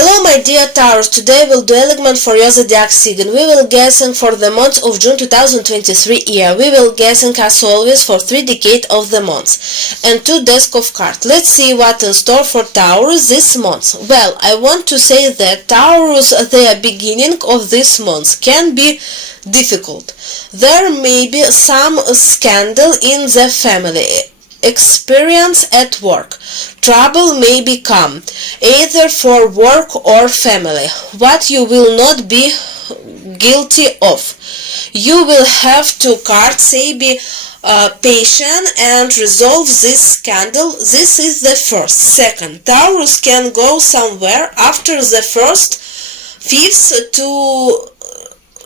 Hello my dear Taurus, today we'll do element for your zodiac sign. We will guessing for the month of June 2023 year. We will guessing as always for 3 decades of the months and 2 desk of cards. Let's see what in store for Taurus this month. Well, I want to say that Taurus, the beginning of this month can be difficult. There may be some scandal in the family. Experience at work. Trouble may become either for work or family, what you will not be guilty of. You will have to be patient and resolve this scandal. This is the first. Second, Taurus can go somewhere after the first 5th to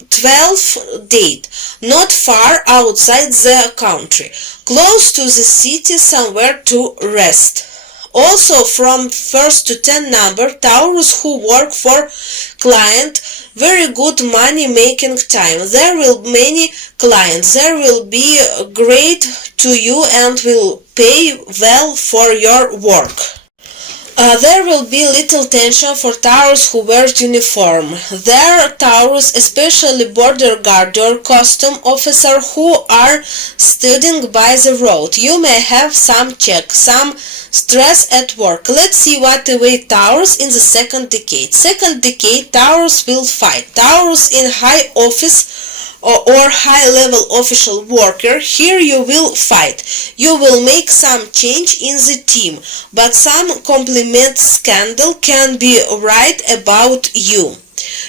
12th date, not far outside the country, close to the city, somewhere to rest. Also from 1st to 10 number, Taurus who work for client, very good money making time. There will be many clients, there will be great to you and will pay well for your work. There will be little tension for Taurus who wears uniform. There Taurus, especially border guard or custom officer who are studying by the road. You may have some some stress at work. Let's see what awaits Taurus in the second decade. Second decade, Taurus will fight. Taurus in high office or high-level official worker, here you will fight. You will make some change in the team, but some compliment scandal can be right about you.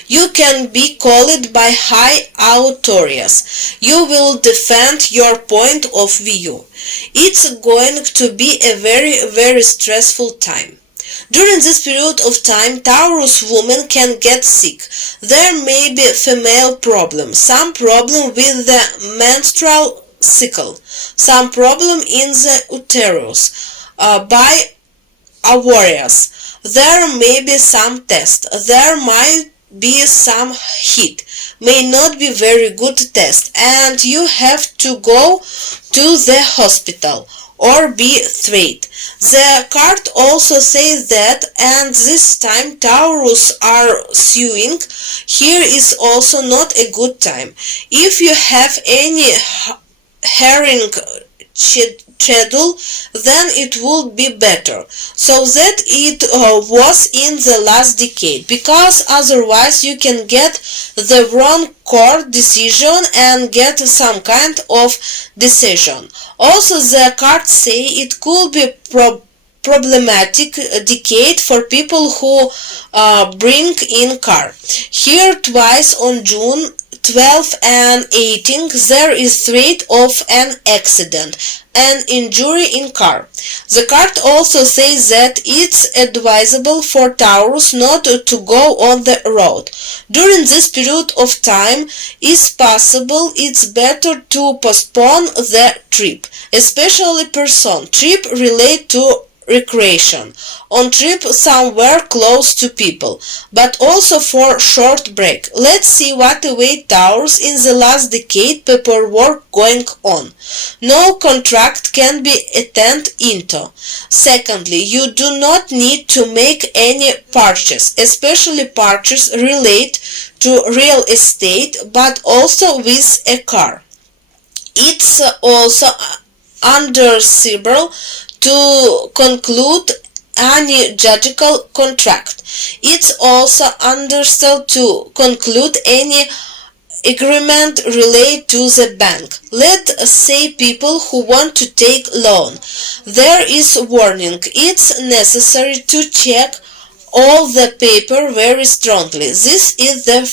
You can be called by high authorities. You will defend your point of view. It's going to be a very stressful time. During this period of time, Taurus women can get sick. There may be female problem, some problem with the menstrual cycle, some problem in the uterus, by ovaries. There may be some test. There might be some heat. May not be very good test, and you have to go to the hospital or be treated. The card also says that, and this time Taurus are suing. Here is also not a good time. If you have any herring schedule, then it would be better, so that it was in the last decade, because otherwise you can get the wrong court decision and get some kind of decision. Also the cards say it could be problematic decade for people who bring in car. Here twice on June 12 and 18 there is threat of an accident, an injury in car. The card also says that it's advisable for Taurus not to go on the road. During this period of time is possible it's better to postpone the trip, especially person trip relate to recreation, on trip somewhere close to people, but also for short break. Let's see what awaits Taurus in the last decade. Paperwork going on. No contract can be entered into. Secondly, you do not need to make any purchase, especially purchase relate to real estate, but also with a car. It's also undesirable to conclude any judicial contract. It's also understood to conclude any agreement related to the bank. Let's say people who want to take loan. There is warning. It's necessary to check all the paper very strongly. This is the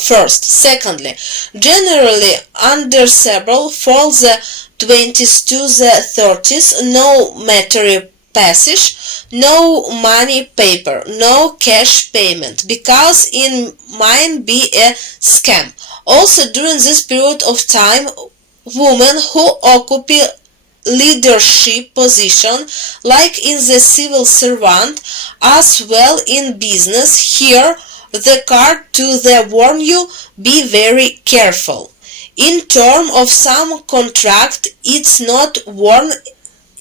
first. Secondly, generally undesirable for the 20s to the 30s, no material passage, no money paper, no cash payment, because it might be a scam. Also during this period of time, women who occupy leadership position like in the civil servant as well in business, here the card to the warn you, be very careful. In terms of some contract, it's not warn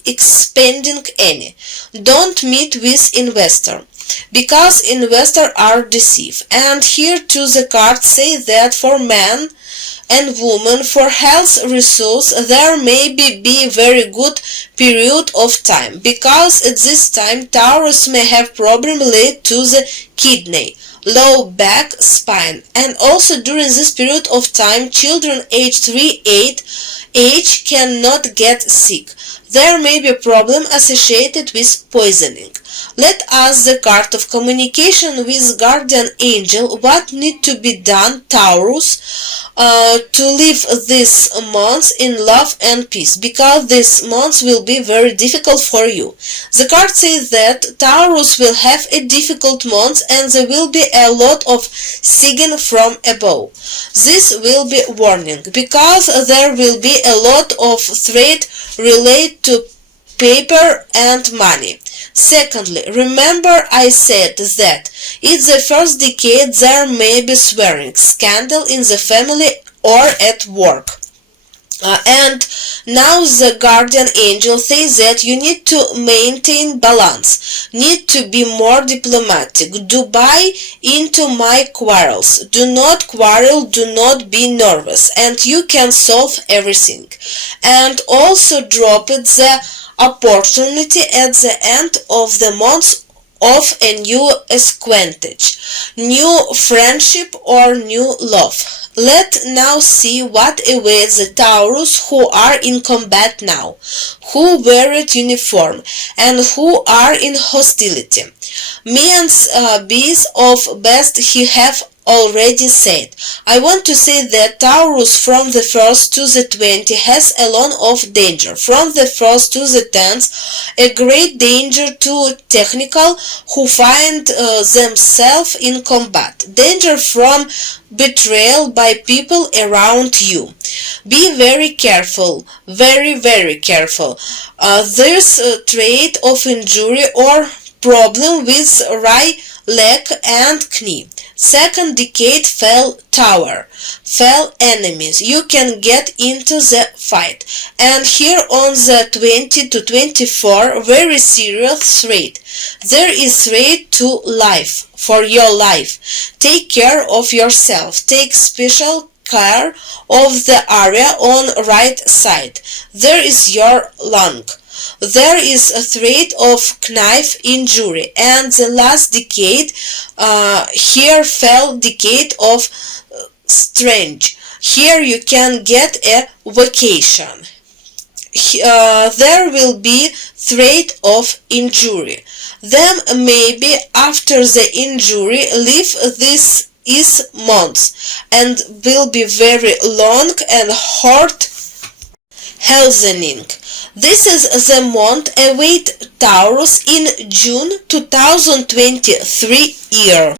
expanding any. Don't meet with investor, because investors are deceived. And here too the cards say that for men and women, for health resource, there may be very good period of time, because at this time Taurus may have problem related to the kidney, low back, spine, and also during this period of time children aged 3-8 age cannot get sick. There may be a problem associated with poisoning. Let us the card of communication with guardian angel. What need to be done, Taurus, to live this month in love and peace, because this month will be very difficult for you. The card says that Taurus will have a difficult month and there will be a lot of singing from above. This will be warning, because there will be a lot of threat related to paper and money. Secondly, remember I said that in the first decade there may be swearing, scandal in the family or at work. And now the guardian angel says that you need to maintain balance, need to be more diplomatic, do buy into my quarrels, do not quarrel, do not be nervous, and you can solve everything. And also drop it the opportunity at the end of the month of a new acquaintance, new friendship or new love. Let now see what awaits the Taurus who are in combat now, who wear it uniform, and who are in hostility. Means bees of best he have already said. I want to say that Taurus from the 1st to the 20th has a lot of danger. From the 1st to the 10th, a great danger to technical who find themselves in combat. Danger from betrayal by people around you. Be very careful, very careful. There's a trait of injury or problem with right leg and knee. Second decade fell tower, fell enemies. You can get into the fight. And here on the 20 to 24, very serious threat. There is threat to life, for your life. Take care of yourself. Take special care of the area on right side. There is your lung. There is a threat of knife injury. And the last decade, here fell decade of strange. Here you can get a vacation. There will be threat of injury. Then maybe after the injury live this is months and will be very long and hard healthening. This is the month await Taurus in June 2023 year.